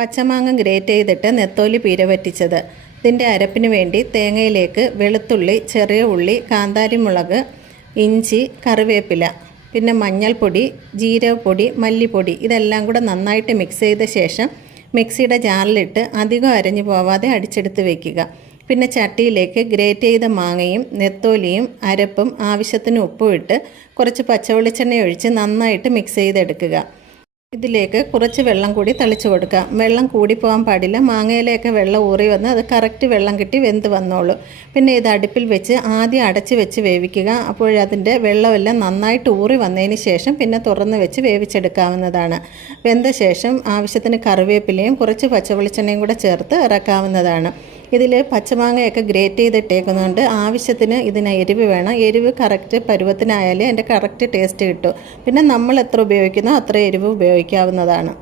പച്ചമാങ്ങ great ചെയ്തിട്ട് നെത്തോലി പീര വറ്റിച്ചത്. ഇതിൻ്റെ അരപ്പിന് വേണ്ടി തേങ്ങയിലേക്ക് വെളുത്തുള്ളി, ചെറിയ ഉള്ളി, കാന്താരിമുളക്, ഇഞ്ചി, കറിവേപ്പില, പിന്നെ മഞ്ഞൾപ്പൊടി, ജീരകപ്പൊടി, മല്ലിപ്പൊടി ഇതെല്ലാം കൂടെ നന്നായിട്ട് മിക്സ് ചെയ്ത ശേഷം മിക്സിയുടെ ജാറിലിട്ട് അധികം അരഞ്ഞു പോവാതെ അടിച്ചെടുത്ത് വയ്ക്കുക. പിന്നെ ചട്ടിയിലേക്ക് ഗ്രേറ്റ് ചെയ്ത മാങ്ങയും നെത്തോലിയും അരപ്പും ആവശ്യത്തിന് ഉപ്പും ഇട്ട് കുറച്ച് പച്ചവെളിച്ചെണ്ണ ഒഴിച്ച് നന്നായിട്ട് മിക്സ് ചെയ്തെടുക്കുക. ഇതിലേക്ക് കുറച്ച് വെള്ളം കൂടി തളിച്ചു കൊടുക്കുക. വെള്ളം കൂടിപ്പോകാൻ പാടില്ല. മാങ്ങയിലേക്ക് വെള്ളം ഊറി വന്ന് അത് കറക്റ്റ് വെള്ളം കിട്ടി വെന്ത് വന്നോളൂ. പിന്നെ ഇത് അടുപ്പിൽ വെച്ച് ആദ്യം അടച്ച് വെച്ച് വേവിക്കുക. അപ്പോഴതിൻ്റെ വെള്ളമെല്ലാം നന്നായിട്ട് ഊറി വന്നതിന് ശേഷം പിന്നെ തുറന്ന് വെച്ച് വേവിച്ചെടുക്കാവുന്നതാണ്. വെന്ത ശേഷം ആവശ്യത്തിന് കറിവേപ്പിലയും കുറച്ച് പച്ചവെളിച്ചെണ്ണയും കൂടെ ചേർത്ത് ഇറക്കാവുന്നതാണ്. ഇതിൽ പച്ചമാങ്ങയൊക്കെ ഗ്രേറ്റ് ചെയ്തിട്ടേക്കുന്നതുകൊണ്ട് ആവശ്യത്തിന് ഇതിന് എരിവ് വേണം. എരിവ് കറക്റ്റ് പരുവത്തിനായാലേ അതിൻ്റെ കറക്റ്റ് ടേസ്റ്റ് കിട്ടും. പിന്നെ നമ്മൾ എത്ര ഉപയോഗിക്കുന്നോ അത്ര എരിവ് ഉപയോഗിക്കാവുന്നതാണ്.